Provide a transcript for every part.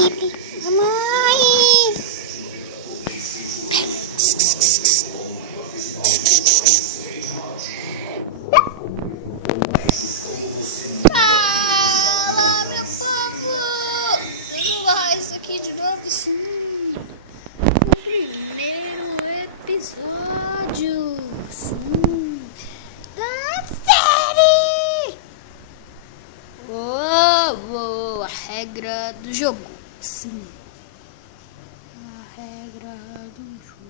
Pipi. Mamãe. Fala, meu povo. Vamos lá, isso aqui de novo, sim. O primeiro episódio, sim, da série. A regra do jogo, sim. A regra do jogo.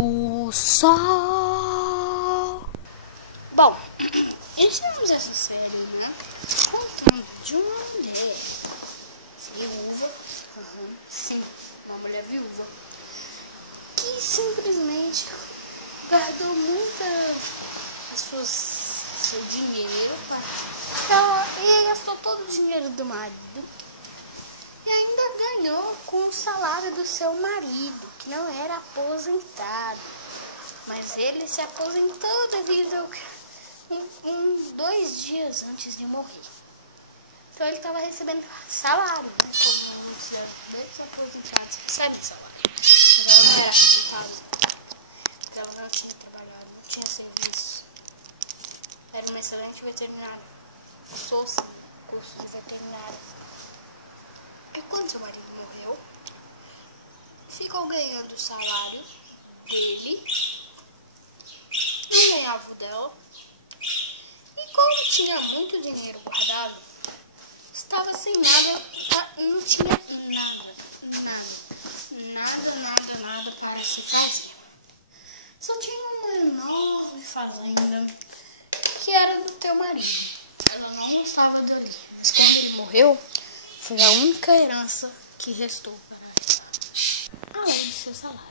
O sol. Bom, iniciamos essa série, né? Contando de uma mulher viúva, sim, uma mulher viúva, que simplesmente guardou seu dinheiro e gastou todo o dinheiro do marido e ainda ganhou com o salário do seu marido, que não era aposentado, mas ele se aposentou devido a 2 dias antes de morrer. Então ele estava recebendo salário, né? Como os aposentados recebem salário. Ela não era aposentada, ela não tinha trabalhado, não tinha serviço. Era uma excelente veterinária. Cursou curso de veterinária. E quando seu marido morreu, ficou ganhando o salário dele, não ganhava o dela. E como tinha muito dinheiro guardado, estava sem nada, não tinha nada para se fazer. Só tinha uma enorme fazenda que era do teu marido. Ela não estava dali. Mas quando ele morreu, foi a única herança que restou para ela, além do seu salário.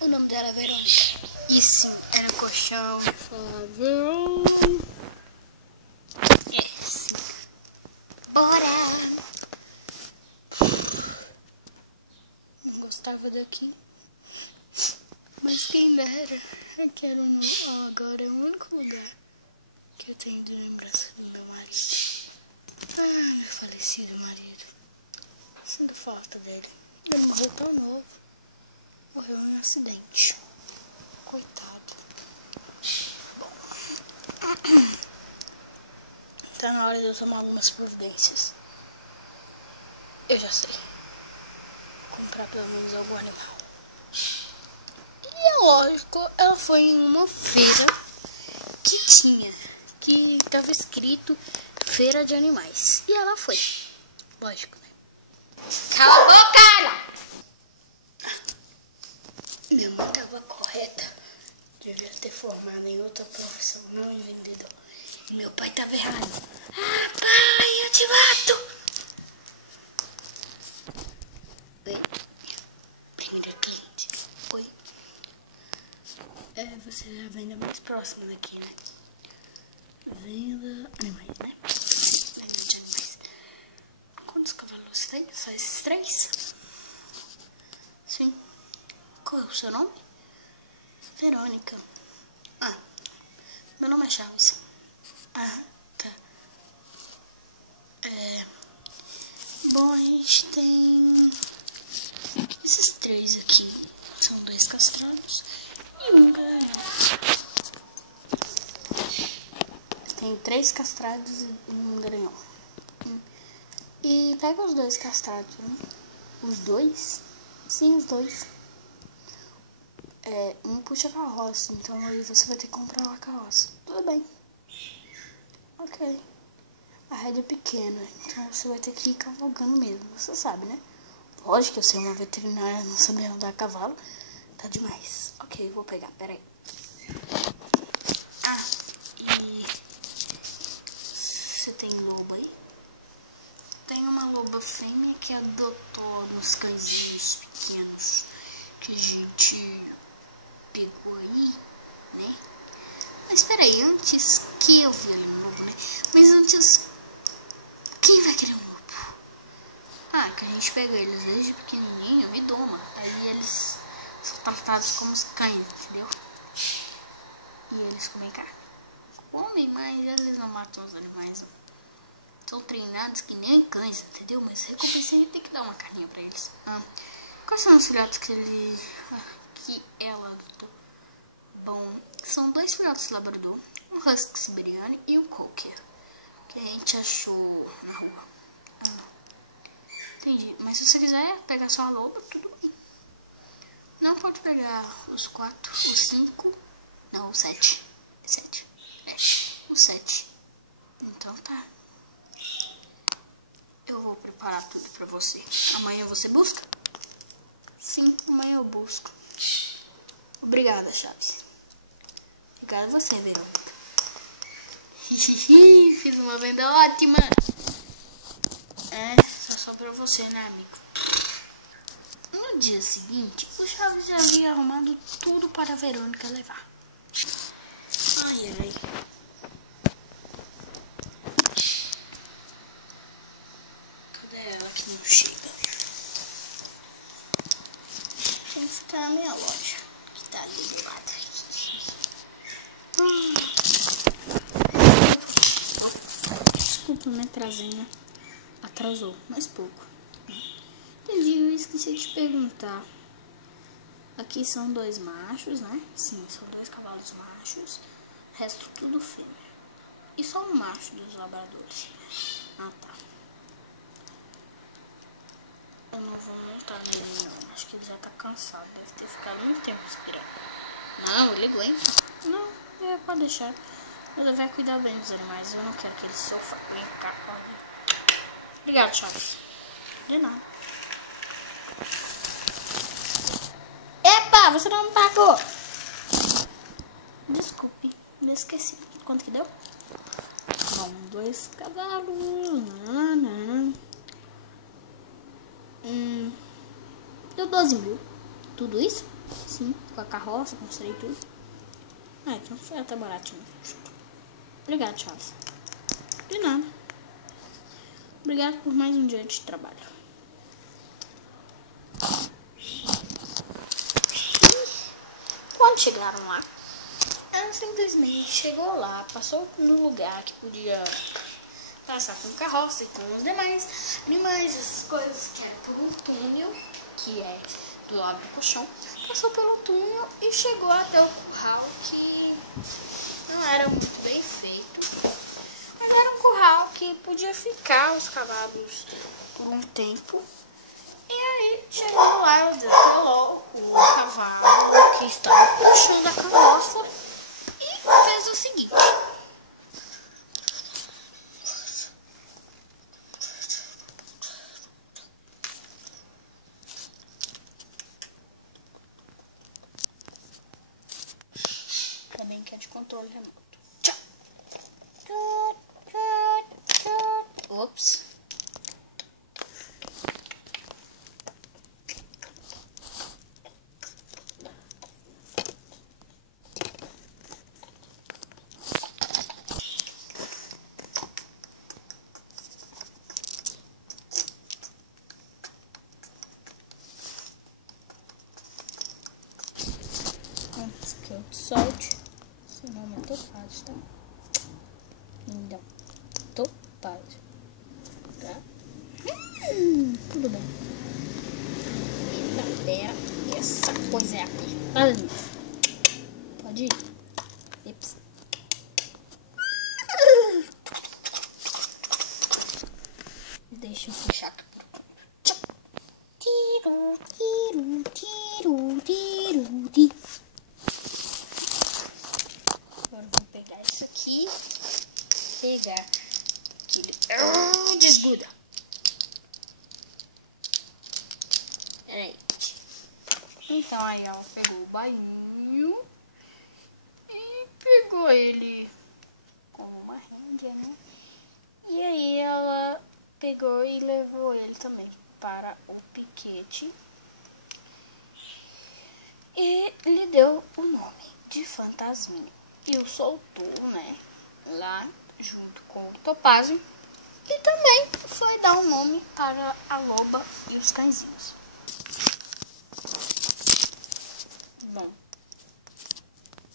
O nome dela é Verônica. E sim, era colchão, favor. Sim. Bora! Não gostava daqui. Mas quem dera, eu quero agora é o único lugar que eu tenho de lembrança do meu marido. Meu falecido marido. Sinto falta dele. Ele morreu tão novo. Morreu em um acidente. Coitado. Bom. Tá na hora de eu tomar algumas providências. Eu já sei. Vou comprar pelo menos algum animal. E é lógico, ela foi em uma feira que tava escrito Feira de Animais. E ela foi. Lógico, né? Cala a boca, cara! Minha mãe tava correta. Devia ter formado em outra profissão, não em vendedor. E meu pai tava errado. Pai, eu te mato! Oi. Primeiro cliente. Oi. Você é a venda mais próxima daqui, né? Venda animais, né? Venda de animais. Quantos cavalos tem? Só esses 3? Sim. Qual é o seu nome? Verônica. Meu nome é Chaves. Tá. Bom, a gente tem esses 3 aqui. São 2 castrados e um garanhão. Tem 3 castrados e um garanhão. E pega os 2 castrados, né? Os 2? Sim, os 2. Um puxa a carroça, então aí você vai ter que comprar uma carroça. Tudo bem. Ok. A rédea é pequena, então você vai ter que ir cavalgando mesmo. Você sabe, né? Lógico que eu sei uma veterinária, não saber andar a cavalo. Tá demais. Ok, vou pegar, peraí. E você tem lobo aí? Tem uma loba fêmea que adotou nos cãezinhos pequenos que a gente pegou aí, né? Mas peraí, antes que eu vi ali um lobo, né? Mas antes, quem vai querer um lobo? Que a gente pega eles desde pequenininho e doma. Aí eles são tratados como os cães, entendeu? E eles comem carne. comem, mas eles não matam os animais. São treinados que nem cães, entendeu? Mas recompensa tem que dar uma carninha pra eles. Quais são os filhotes que ela adotou? Bom, são 2 filhotes labrador, um husky siberiano e um cocker, que a gente achou na rua. Entendi. Mas se você quiser pegar só a loba, tudo bem. Não pode pegar os 4, os 5, não, os 7. 7. Os 7. Então tá. Eu vou preparar tudo pra você. Amanhã você busca? Sim, amanhã eu busco. Obrigada, Chaves. Obrigada a você, Verônica. Fiz uma venda ótima. Só pra você, né, amigo? No dia seguinte, o Chaves já havia arrumado tudo para a Verônica levar. Ai. Cadê ela que não chega? Tem que ficar na minha loja, que tá ali do lado. Desculpa, me atrasei, né? Atrasou, mas pouco. Entendi, eu esqueci de te perguntar. Aqui são 2 machos, né? Sim, são 2 cavalos machos. O resto tudo fêmea. E só um macho dos labradores. Ah, tá. Eu não vou montar nele, não. Acho que ele já tá cansado. Deve ter ficado muito tempo respirando. Não, ele aguenta. Não, pode deixar. Ele vai cuidar bem dos animais. Eu não quero que ele sofra. Vem cá, pode. Obrigado, Chaves. De nada. Epa, você não me pagou. Desculpe, me esqueci. Quanto que deu? São 2 cavalos. Deu 12 mil. Tudo isso? Sim, com a carroça, construí tudo. Então foi até baratinho. Obrigado, Chaves. De nada. Obrigado por mais um dia de trabalho. Quando chegaram lá, ela simplesmente chegou lá, passou no lugar que podia passar com carroça e com os demais animais, essas coisas, que era por um túnel, que é do lado do colchão. Passou pelo túnel e chegou até o curral, que não era muito bem feito. Mas era um curral que podia ficar os cavalos por um tempo. E aí, chegando lá, ela desvelou o cavalo que estava puxando a carroça e fez o seguinte. Também que é de controle remoto. Tchau. Ops. Antes que eu te solte, seu nome é Topázio, tá? Então, Topázio, tá? Tudo bem. Eita, pera, essa coisa é apertada. Pode ir. Eps. Deixa eu fechar aqui. Tiro, tiro, tiro, tiro, tiro. Agora eu vou pegar isso aqui. Pegar aquele... desgruda. Peraí. Então aí ela pegou o bainho e pegou ele como uma rédea, né? E aí ela pegou e levou ele também para o piquete e lhe deu o nome de Fantasminha. E o soltou, né, lá junto com o Topázio, e também foi dar um nome para a loba e os cãezinhos. Bom,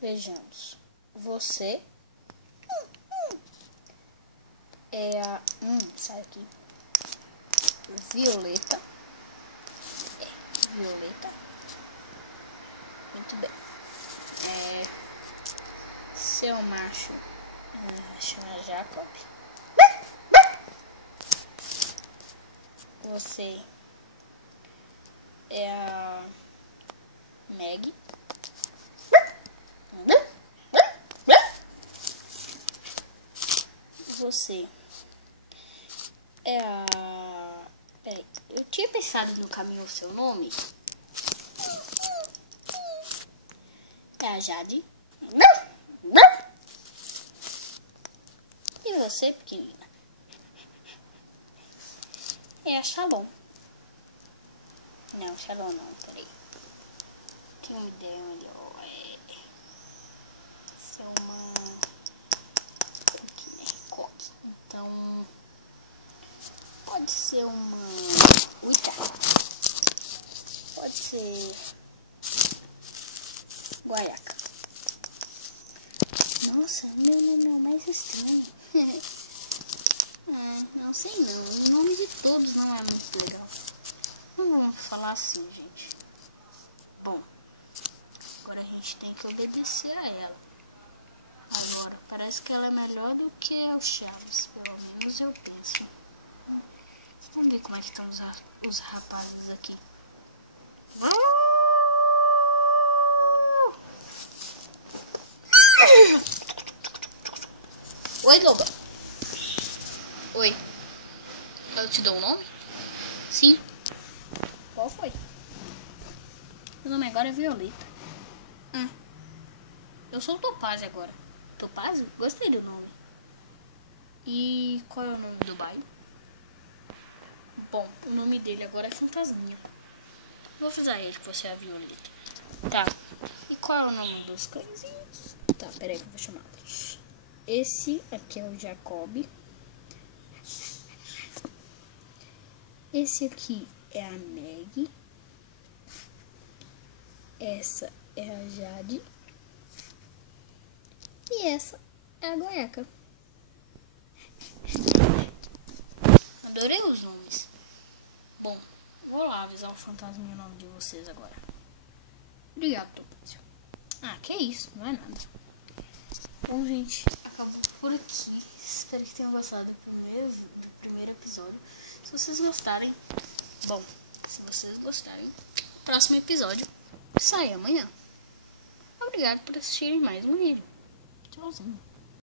vejamos. Você é a... sai aqui. Violeta. Violeta. Muito bem. Seu macho chama Jacob. Você é a Meg. Você é a... Peraí, eu tinha pensado no caminho o seu nome. É a Jade. E você, pequenina, é a Shalom. Não, Shalom não, peraí. Tem uma ideia melhor. Ser uma... Coque. Então, pode ser uma... Uita. Pode ser... Guaiaca. Nossa, meu nome é o mais estranho. Não sei não. O nome de todos não é muito legal. Não vamos falar assim, gente. Bom, agora a gente tem que obedecer a ela. Agora, parece que ela é melhor do que o Chaves. Pelo menos eu penso. Vamos ver como é que estão os rapazes aqui. Oi, Loba. Oi. Eu te dou um nome? Sim. Qual foi? Meu nome agora é Violeta. Eu sou o Topázio agora. Topázio? Gostei do nome. E qual é o nome do bairro? Bom, o nome dele agora é Fantasminha. Vou avisar ele que você é a Violeta. Tá. E qual é o nome dos cãezinhos? Tá, peraí que eu vou chamá-los. Esse aqui é o Jacob. Esse aqui é a Meg. Essa é a Jade. E essa é a Guaiaca. Adorei os nomes. Bom, vou lá avisar o fantasminha o nome de vocês agora. Obrigado, Topázio. Que isso, não é nada. Bom, gente, acabou por aqui. Espero que tenham gostado do primeiro episódio. Se vocês gostarem, bom, se vocês gostarem, próximo episódio sai amanhã. Obrigado por assistirem mais um vídeo. Tchauzinho.